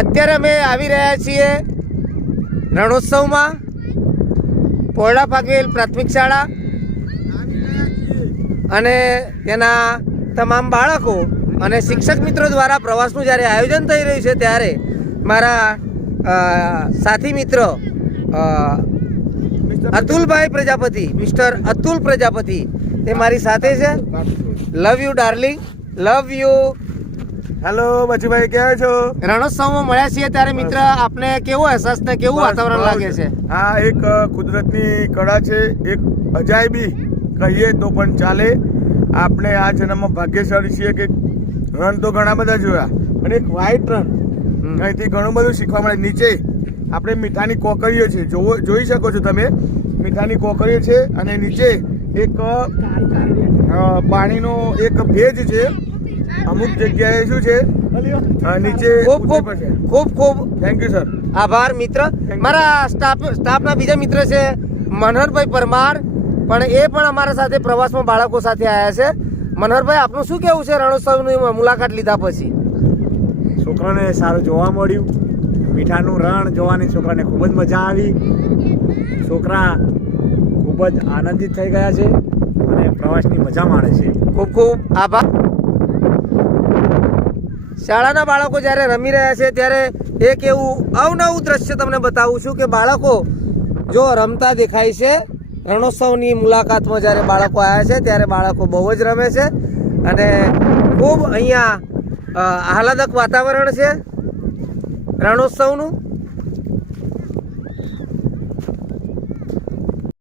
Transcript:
અત્યારે અમે આવી રહ્યા છીએ રણોત્સવમાં. પોરડા પાકવેલ પ્રાથમિક શાળા. અને તેના તમામ બાળકો અને શિક્ષક મિત્રો દ્વારા પ્રવાસનું જ્યારે આયોજન થઈ રહ્યું છે ત્યારે મારા સાથી મિત્ર અતુલભાઈ પ્રજાપતિ, મિસ્ટર અતુલ પ્રજાપતિ તે મારી સાથે છે. Love you darling love you hello Bachubhai કેવા છો? રણોત્સવમાં મળ્યા છીએ ત્યારે મિત્ર આપને કેવો અહેસાસ ને કેવું વાતાવરણ લાગે છે? આ એક કુદરતની કળા છે એક અજાયબી કહીએ તો પણ ચાલે. આપણે આ જન્મમાં ભાગ્યશાળી છીએ કે રન તો ઘણા બધા જોયા અને એક વ્હાઈટ રન અહીંથી ઘણું બધું શીખવા મળે. નીચે આપણે મીઠાની કોકરીઓ છે જોવો જોઈ શકો છો તમે. મીઠાની કોકરીઓ છે અને નીચે એક પાણીનો એક ભેજ છે. અમુક જગ્યાએ શું છે? નીચે ખૂબ ખૂબ ખૂબ ખૂબ થેન્ક યુ સર આભાર મિત્ર. મારા સ્ટાફ સ્ટાફના બીજા મિત્ર છે મનહરભાઈ પરમાર. પણ એ પણ અમારા સાથે પ્રવાસમાં બાળકો સાથે આવ્યા છે. મનહરભાઈ આપનું શું કેવું છે રણોત્સવની મુલાકાત લીધા પછી? છોકરાને સારું જોવા મળ્યું. મીઠાનું રણ જોવાની છોકરાને ખૂબ જ મજા આવી. છોકરા ખૂબ જ આનંદિત થઈ ગયા છે અને પ્રવાસની મજા માણે છે. ખૂબ ખૂબ આભાર. શાળાના બાળકો જ્યારે રમી રહ્યા છે, ત્યારે એક એવું અવનવું દ્રશ્ય તમને બતાવું છું કે બાળકો જો રમતા દેખાય છે, રણોત્સવની મુલાકાતમાં જ્યારે બાળકો આવ્યા છે, ત્યારે બાળકો બહુ જ રમે છે અને ખૂબ અહીંયા આહલાદક વાતાવરણ છે રણોત્સવનું.